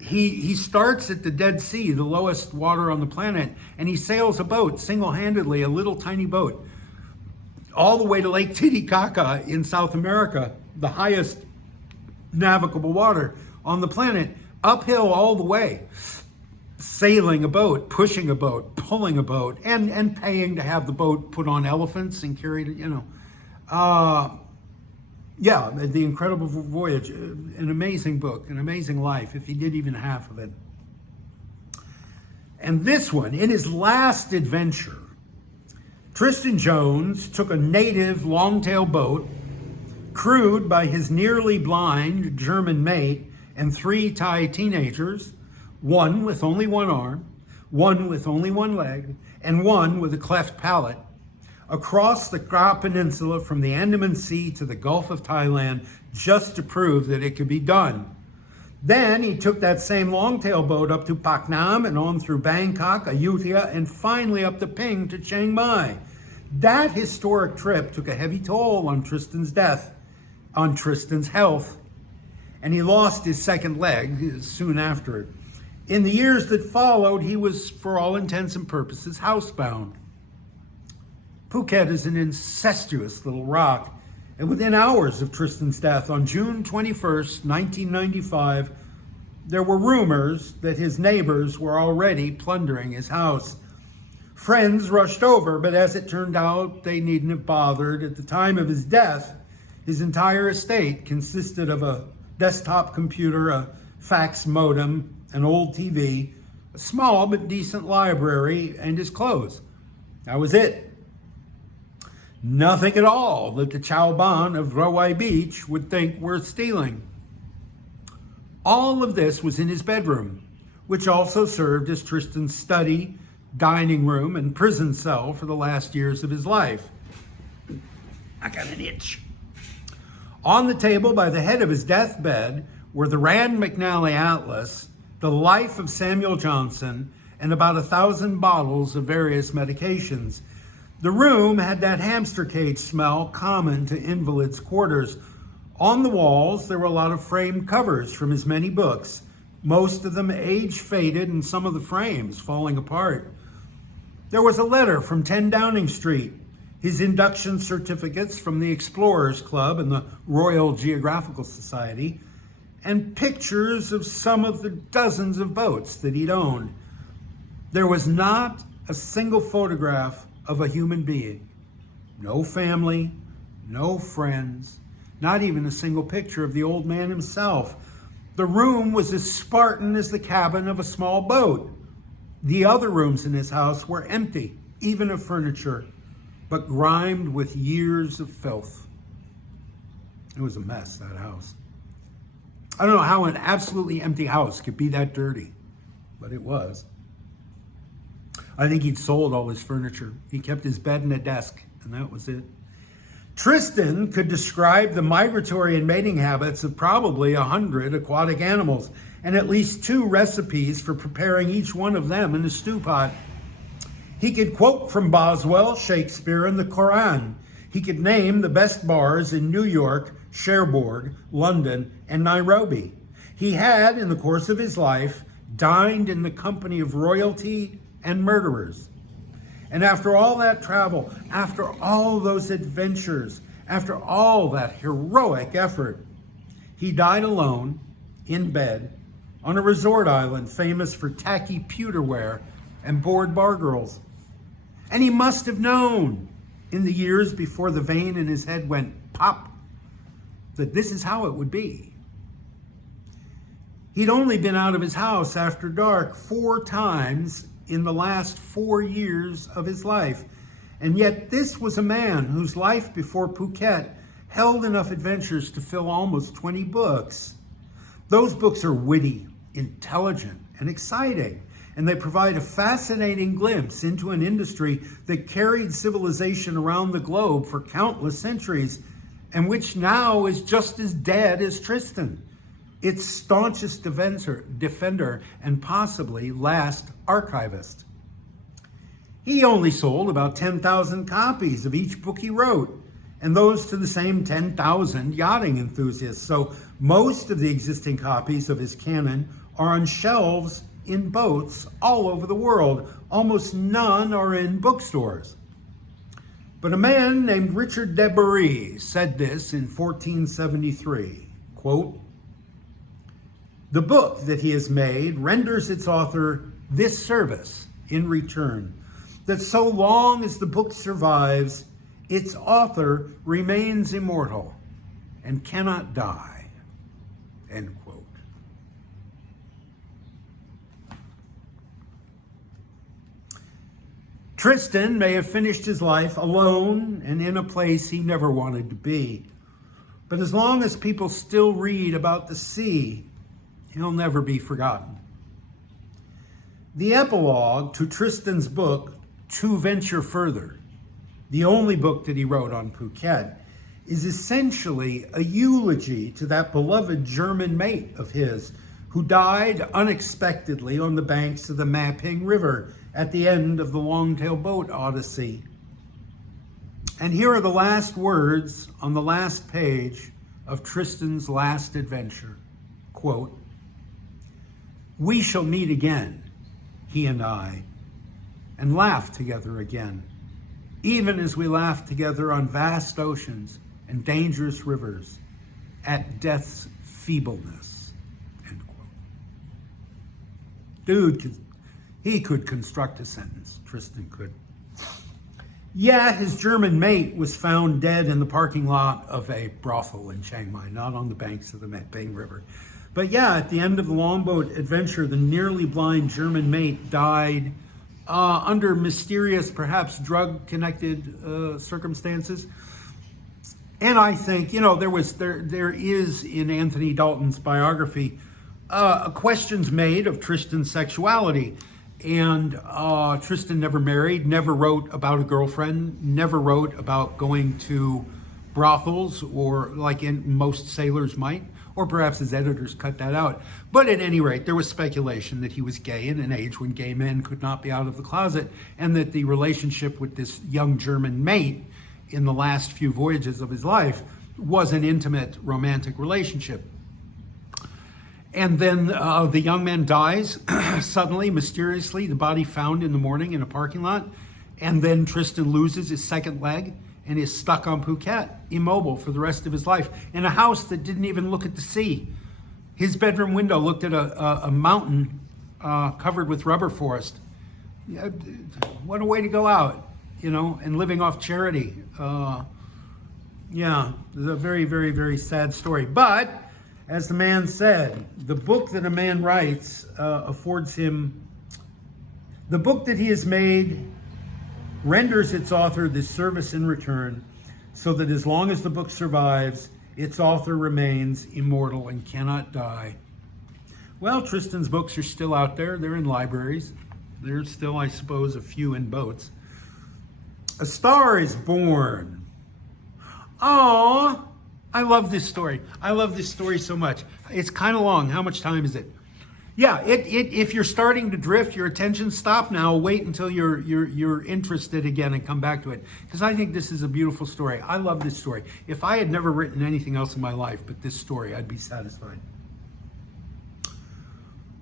He starts at the Dead Sea, the lowest water on the planet, and he sails a boat single-handedly, a little tiny boat, all the way to Lake Titicaca in South America, the highest navigable water on the planet, uphill all the way, sailing a boat, pushing a boat, pulling a boat, and paying to have the boat put on elephants and carried, The Incredible Voyage, an amazing book, an amazing life, if he did even half of it. And this one, in his last adventure, Tristan Jones took a native longtail boat, crewed by his nearly blind German mate and 3 Thai teenagers, one with only one arm, one with only one leg, and one with a cleft palate, across the Kra Peninsula from the Andaman Sea to the Gulf of Thailand, just to prove that it could be done. Then he took that same longtail boat up to Pak Nam and on through Bangkok, Ayutthaya, and finally up the Ping to Chiang Mai. That historic trip took a heavy toll on Tristan's health, and he lost his second leg soon after it. In the years that followed, he was, for all intents and purposes, housebound. Phuket is an incestuous little rock, and within hours of Tristan's death on June 21st, 1995, there were rumors that his neighbors were already plundering his house. Friends rushed over, but as it turned out, they needn't have bothered. At the time of his death, his entire estate consisted of a desktop computer, a fax modem, an old TV, a small but decent library, and his clothes. That was it. Nothing at all that the Chow Ban of Rawai Beach would think worth stealing. All of this was in his bedroom, which also served as Tristan's study, dining room, and prison cell for the last years of his life. I got an itch. On the table by the head of his deathbed were the Rand McNally Atlas, the Life of Samuel Johnson, and about 1,000 bottles of various medications. The room had that hamster cage smell common to invalids' quarters. On the walls, there were a lot of framed covers from his many books, most of them age-faded and some of the frames falling apart. There was a letter from 10 Downing Street, his induction certificates from the Explorers Club and the Royal Geographical Society, and pictures of some of the dozens of boats that he'd owned. There was not a single photograph of a human being. No family, no friends, not even a single picture of the old man himself. The room was as Spartan as the cabin of a small boat. The other rooms in his house were empty, even of furniture, but grimed with years of filth. It was a mess, that house. I don't know how an absolutely empty house could be that dirty, but it was. I think he'd sold all his furniture. He kept his bed and a desk, and that was it. Tristan could describe the migratory and mating habits of probably 100 aquatic animals, and at least 2 recipes for preparing each one of them in a stew pot. He could quote from Boswell, Shakespeare, and the Quran. He could name the best bars in New York, Cherbourg, London, and Nairobi. He had, in the course of his life, dined in the company of royalty and murderers. And after all that travel, after all those adventures, after all that heroic effort, he died alone, in bed, on a resort island famous for tacky pewterware and bored bar girls. And he must have known, in the years before the vein in his head went pop, that this is how it would be. He'd only been out of his house after dark 4 times in the last 4 years of his life. And yet this was a man whose life before Phuket held enough adventures to fill almost 20 books. Those books are witty, intelligent, and exciting, and they provide a fascinating glimpse into an industry that carried civilization around the globe for countless centuries, and which now is just as dead as Tristan, its staunchest defender and possibly last archivist. He only sold about 10,000 copies of each book he wrote, and those to the same 10,000 yachting enthusiasts. So most of the existing copies of his canon are on shelves in boats all over the world. Almost none are in bookstores. But a man named Richard de Bury said this in 1473, quote, "The book that he has made renders its author this service in return, that so long as the book survives, its author remains immortal and cannot die," end quote. Tristan may have finished his life alone and in a place he never wanted to be. But as long as people still read about the sea, he'll never be forgotten. The epilogue to Tristan's book, To Venture Further, the only book that he wrote on Phuket, is essentially a eulogy to that beloved German mate of his who died unexpectedly on the banks of the Maping River at the end of the longtail boat odyssey. And here are the last words on the last page of Tristan's last adventure. Quote, We shall meet again, he and I, and laugh together again, even as we laughed together on vast oceans and dangerous rivers at death's feebleness, end quote. Dude, he could construct a sentence. Tristan could. Yeah, his German mate was found dead in the parking lot of a brothel in Chiang Mai, not on the banks of the Bang River. But yeah, at the end of the longboat adventure, the nearly blind German mate died under mysterious, perhaps drug-connected circumstances. And I think, there is in Anthony Dalton's biography questions made of Tristan's sexuality. And Tristan never married, never wrote about a girlfriend, never wrote about going to brothels, or like most sailors might, or perhaps his editors cut that out. But at any rate, there was speculation that he was gay in an age when gay men could not be out of the closet, and that the relationship with this young German mate in the last few voyages of his life was an intimate romantic relationship. And then the young man dies suddenly, mysteriously, the body found in the morning in a parking lot. And then Tristan loses his second leg and is stuck on Phuket, immobile for the rest of his life, in a house that didn't even look at the sea. His bedroom window looked at a mountain covered with rubber forest. What a way to go out, and living off charity. Yeah, it's a very, very, very sad story. But as the man said, the book that a man writes affords him, the book that he has made renders its author this service in return, so that as long as the book survives, its author remains immortal and cannot die. Well, Tristan's books are still out there. They're in libraries. There's still, I suppose, a few in boats. A Star is Born. Aww. I love this story. I love this story so much. It's kind of long. How much time is it? Yeah, if you're starting to drift, your attention, stop now. Wait until you're interested again and come back to it. Because I think this is a beautiful story. I love this story. If I had never written anything else in my life but this story, I'd be satisfied.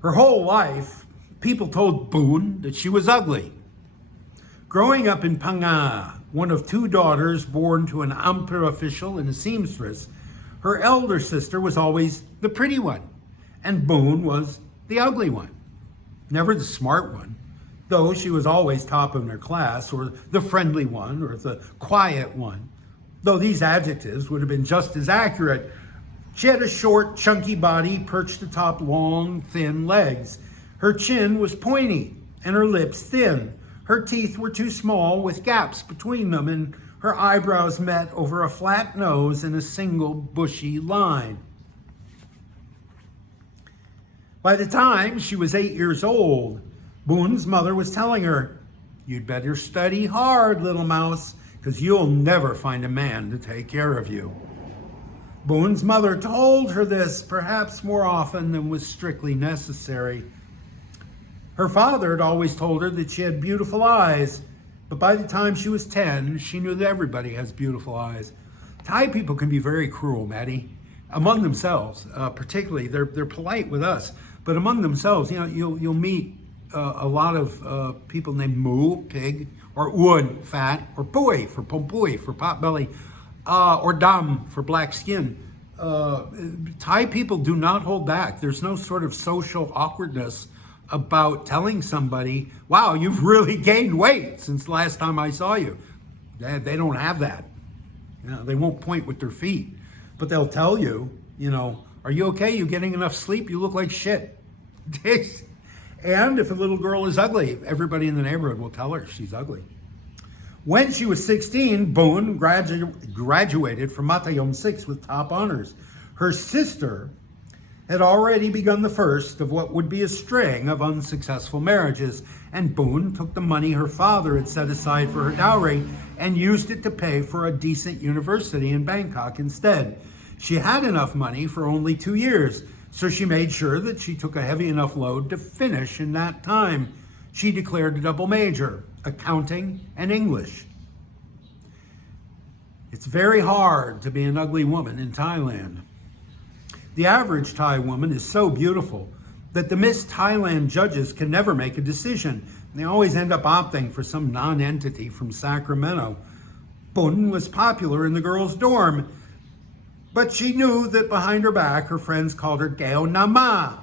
Her whole life, people told Boon that she was ugly. Growing up in Phang, one of two daughters born to an emperor official and a seamstress, her elder sister was always the pretty one, and Boon was the ugly one. Never the smart one, though she was always top of her class, or the friendly one, or the quiet one, though these adjectives would have been just as accurate. She had a short, chunky body perched atop long, thin legs. Her chin was pointy, and her lips thin. Her teeth were too small, with gaps between them, and her eyebrows met over a flat nose in a single bushy line. By the time she was 8 years old, Boon's mother was telling her, "You'd better study hard, little mouse, because you'll never find a man to take care of you." Boon's mother told her this perhaps more often than was strictly necessary. Her father had always told her that she had beautiful eyes, but by the time she was 10, she knew that everybody has beautiful eyes. Thai people can be very cruel, Maddie, among themselves. Particularly, they're polite with us, but among themselves, you'll meet a lot of people named Moo, pig, or Uon, fat, or Pui for Pompui for pot belly, or Dam for black skin. Thai people do not hold back. There's no sort of social awkwardness about telling somebody, "Wow, you've really gained weight since the last time I saw you." They don't have that. They won't point with their feet, but they'll tell you, "Are you okay? You getting enough sleep? You look like shit." And if a little girl is ugly, everybody in the neighborhood will tell her she's ugly. When she was 16, Boon graduated from Matayom 6 with top honors. Her sister had already begun the first of what would be a string of unsuccessful marriages, and Boon took the money her father had set aside for her dowry and used it to pay for a decent university in Bangkok instead. She had enough money for only 2 years, so she made sure that she took a heavy enough load to finish in that time. She declared a double major, accounting and English. It's very hard to be an ugly woman in Thailand. The average Thai woman is so beautiful that the Miss Thailand judges can never make a decision. They always end up opting for some non-entity from Sacramento. Boon was popular in the girls' dorm, but she knew that behind her back, her friends called her Gao Nama,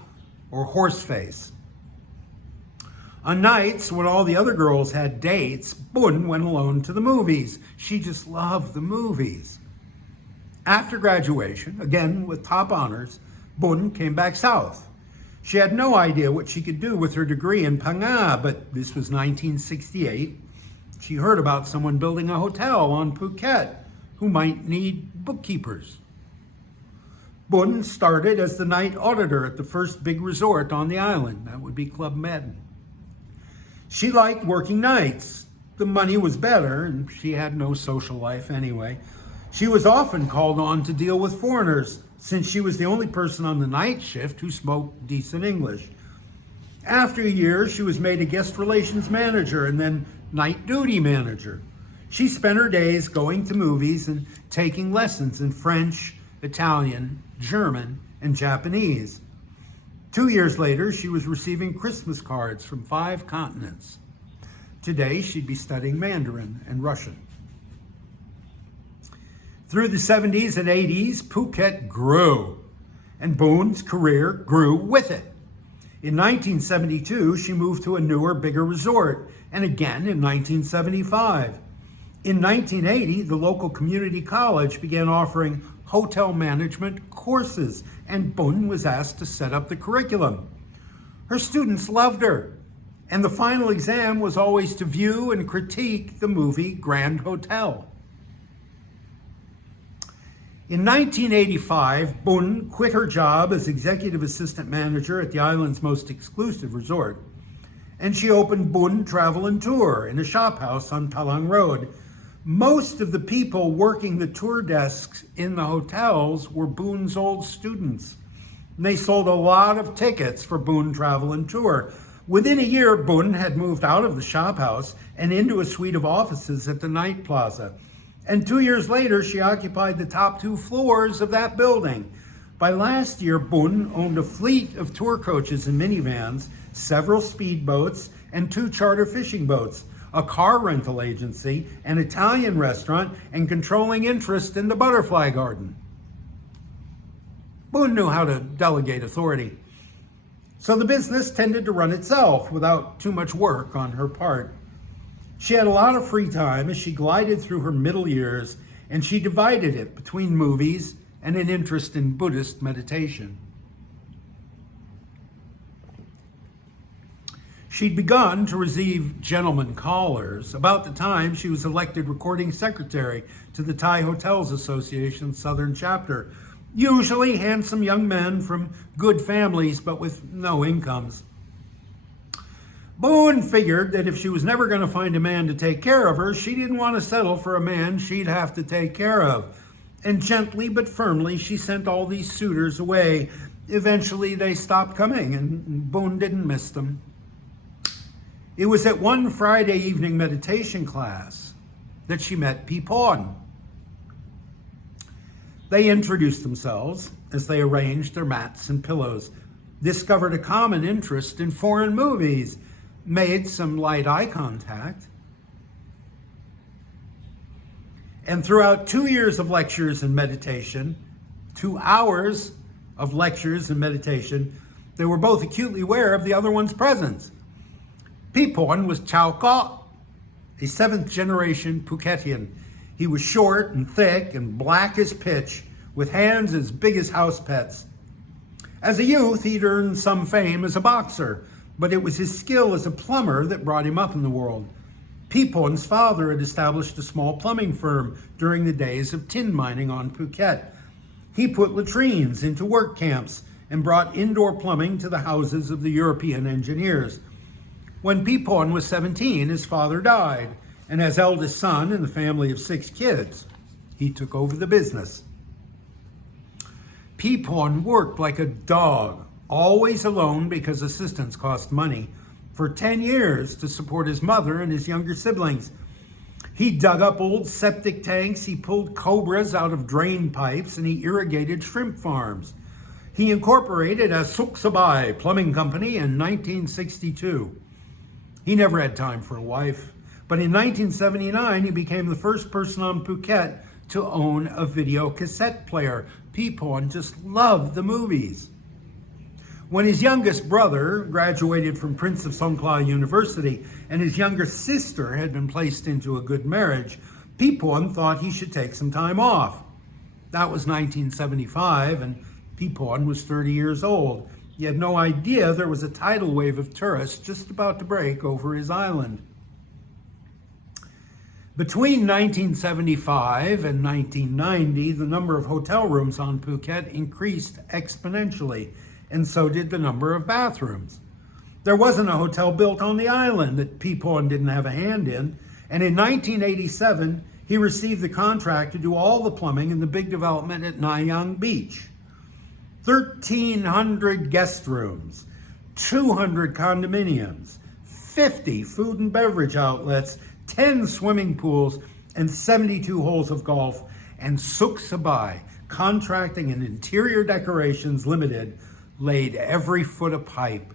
or horseface. On nights when all the other girls had dates, Boon went alone to the movies. She just loved the movies. After graduation, again with top honors, Boon came back south. She had no idea what she could do with her degree in Phang, but this was 1968. She heard about someone building a hotel on Phuket who might need bookkeepers. Boon started as the night auditor at the first big resort on the island. That would be Club Med. She liked working nights. The money was better, and she had no social life anyway. She was often called on to deal with foreigners, since she was the only person on the night shift who spoke decent English. After a year, she was made a guest relations manager and then night duty manager. She spent her days going to movies and taking lessons in French, Italian, German, and Japanese. 2 years later, she was receiving Christmas cards from 5 continents. Today, she'd be studying Mandarin and Russian. Through the 70s and 80s, Phuket grew, and Boon's career grew with it. In 1972, she moved to a newer, bigger resort, and again in 1975. In 1980, the local community college began offering hotel management courses, and Boon was asked to set up the curriculum. Her students loved her, and the final exam was always to view and critique the movie Grand Hotel. In 1985, Boon quit her job as executive assistant manager at the island's most exclusive resort, and she opened Boon Travel and Tour in a shop house on Palang Road. Most of the people working the tour desks in the hotels were Boon's old students. And they sold a lot of tickets for Boon Travel and Tour. Within a year, Boon had moved out of the shop house and into a suite of offices at the Night Plaza. And 2 years later, she occupied the top 2 floors of that building. By last year, Boon owned a fleet of tour coaches and minivans, several speedboats, and 2 charter fishing boats, a car rental agency, an Italian restaurant, and controlling interest in the butterfly garden. Boon knew how to delegate authority, so the business tended to run itself without too much work on her part. She had a lot of free time as she glided through her middle years, and she divided it between movies and an interest in Buddhist meditation. She'd begun to receive gentlemen callers about the time she was elected recording secretary to the Thai Hotels Association's Southern Chapter, usually handsome young men from good families but with no incomes. Boon figured that if she was never going to find a man to take care of her, she didn't want to settle for a man she'd have to take care of. And gently but firmly, she sent all these suitors away. Eventually, they stopped coming, and Boon didn't miss them. It was at one Friday evening meditation class that she met Pipon. They introduced themselves as they arranged their mats and pillows, discovered a common interest in foreign movies, made some light eye contact, and throughout 2 years of lectures and meditation, 2 hours of lectures and meditation, they were both acutely aware of the other one's presence. Pipon was Chow Ko, a 7th generation Phuketian. He was short and thick and black as pitch, with hands as big as house pets. As a youth, he'd earned some fame as a boxer, but it was his skill as a plumber that brought him up in the world. Pipon's father had established a small plumbing firm during the days of tin mining on Phuket. He put latrines into work camps and brought indoor plumbing to the houses of the European engineers. When Pipon was 17, his father died, and as eldest son in the family of 6 kids, he took over the business. Pipon worked like a dog, always alone because assistants cost money, for 10 years to support his mother and his younger siblings. He dug up old septic tanks, he pulled cobras out of drain pipes, and he irrigated shrimp farms. He incorporated a Suksabai plumbing company in 1962. He never had time for a wife, but in 1979 he became the first person on Phuket to own a video cassette player. People just loved the movies. When his youngest brother graduated from Prince of Songkla University and his younger sister had been placed into a good marriage, Pipon thought he should take some time off. That was 1975, and Pipon was 30 years old. He had no idea there was a tidal wave of tourists just about to break over his island. Between 1975 and 1990, the number of hotel rooms on Phuket increased exponentially, and so did the number of bathrooms. There wasn't a hotel built on the island that Pipon didn't have a hand in, and in 1987, he received the contract to do all the plumbing in the big development at Nanyang Beach. 1,300 guest rooms, 200 condominiums, 50 food and beverage outlets, 10 swimming pools, and 72 holes of golf, and Suksabai, Contracting and Interior Decorations Limited, laid every foot of pipe,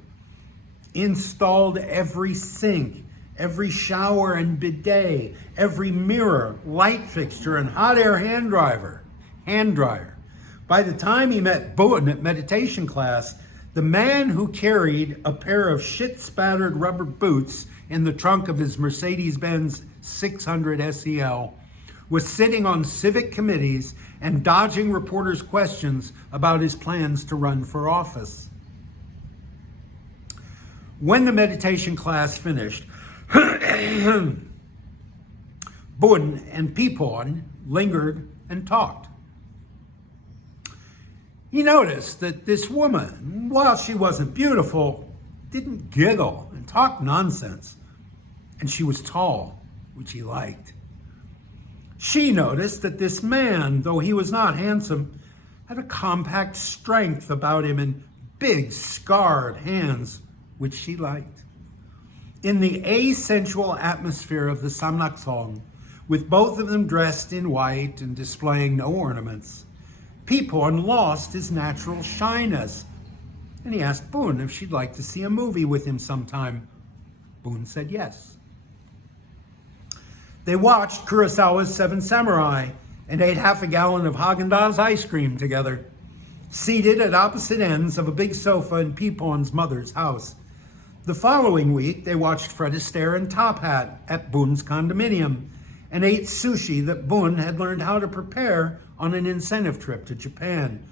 installed every sink, every shower and bidet, every mirror, light fixture, and hot air hand dryer. By the time he met Boon at meditation class, the man who carried a pair of shit-spattered rubber boots in the trunk of his Mercedes-Benz 600 SEL was sitting on civic committees and dodging reporters' questions about his plans to run for office. When the meditation class finished, Boon and Pipon lingered and talked. He noticed that this woman, while she wasn't beautiful, didn't giggle and talk nonsense, and she was tall, which he liked. She noticed that this man, though he was not handsome, had a compact strength about him and big scarred hands, which she liked. In the asensual atmosphere of the Samnaksong, with both of them dressed in white and displaying no ornaments, Pipon lost his natural shyness, and he asked Boon if she'd like to see a movie with him sometime. Boon said yes. They watched Kurosawa's Seven Samurai and ate half a gallon of Haagen-Dazs ice cream together, seated at opposite ends of a big sofa in Pipon's mother's house. The following week, they watched Fred Astaire and Top Hat at Boon's condominium and ate sushi that Boon had learned how to prepare on an incentive trip to Japan.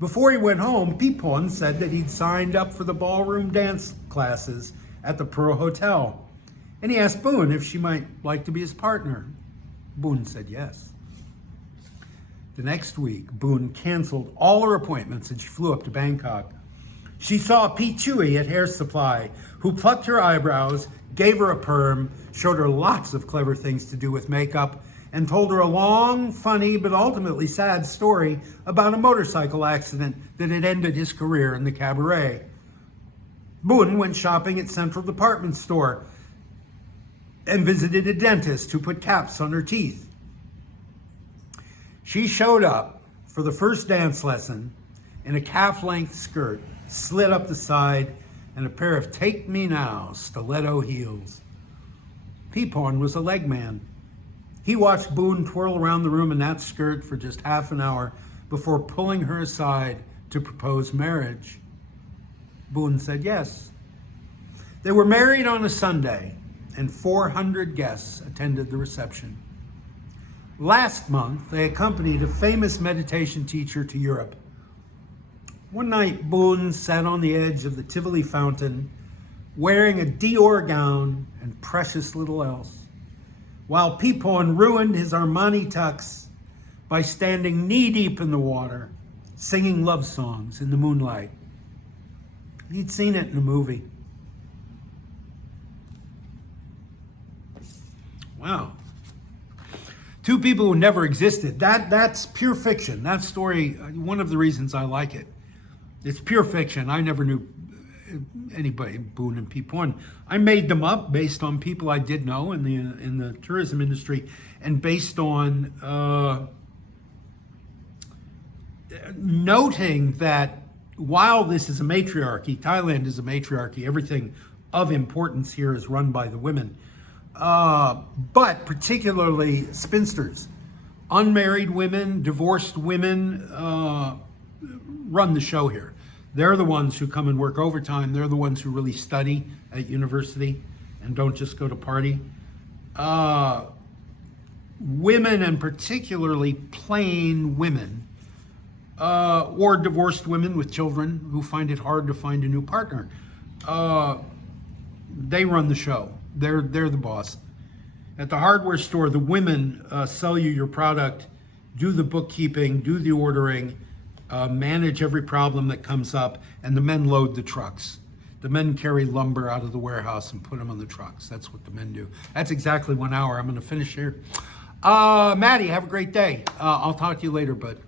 Before he went home, Pipon said that he'd signed up for the ballroom dance classes at the Pearl Hotel, and he asked Boon if she might like to be his partner. Boon said yes. The next week, Boon canceled all her appointments and she flew up to Bangkok. She saw Pete Chewy at Hair Supply, who plucked her eyebrows, gave her a perm, showed her lots of clever things to do with makeup, and told her a long, funny, but ultimately sad story about a motorcycle accident that had ended his career in the cabaret. Boon went shopping at Central Department Store and visited a dentist who put caps on her teeth. She showed up for the first dance lesson in a calf-length skirt, slit up the side, and a pair of Take Me Now stiletto heels. Pipon was a leg man. He watched Boon twirl around the room in that skirt for just half an hour before pulling her aside to propose marriage. Boon said yes. They were married on a Sunday, and 400 guests attended the reception. Last month, they accompanied a famous meditation teacher to Europe. One night, Boon sat on the edge of the Tivoli fountain, wearing a Dior gown and precious little else, while Pipon ruined his Armani tux by standing knee-deep in the water, singing love songs in the moonlight. He'd seen it in a movie. Wow. Two people who never existed. That's pure fiction. That story, one of the reasons I like it. It's pure fiction. I never knew anybody, Boon and Pipon. I made them up based on people I did know in the tourism industry, and based on noting that while this is a matriarchy, Thailand is a matriarchy, everything of importance here is run by the women. But particularly spinsters, unmarried women, divorced women run the show here. They're the ones who come and work overtime. They're the ones who really study at university and don't just go to party. Women, and particularly plain women, or divorced women with children who find it hard to find a new partner, they run the show. They're the boss. At the hardware store, the women sell you your product, do the bookkeeping, do the ordering, manage every problem that comes up, and the men load the trucks. The men carry lumber out of the warehouse and put them on the trucks. That's what the men do. That's exactly 1 hour. I'm going to finish here. Maddie, have a great day. I'll talk to you later, bud.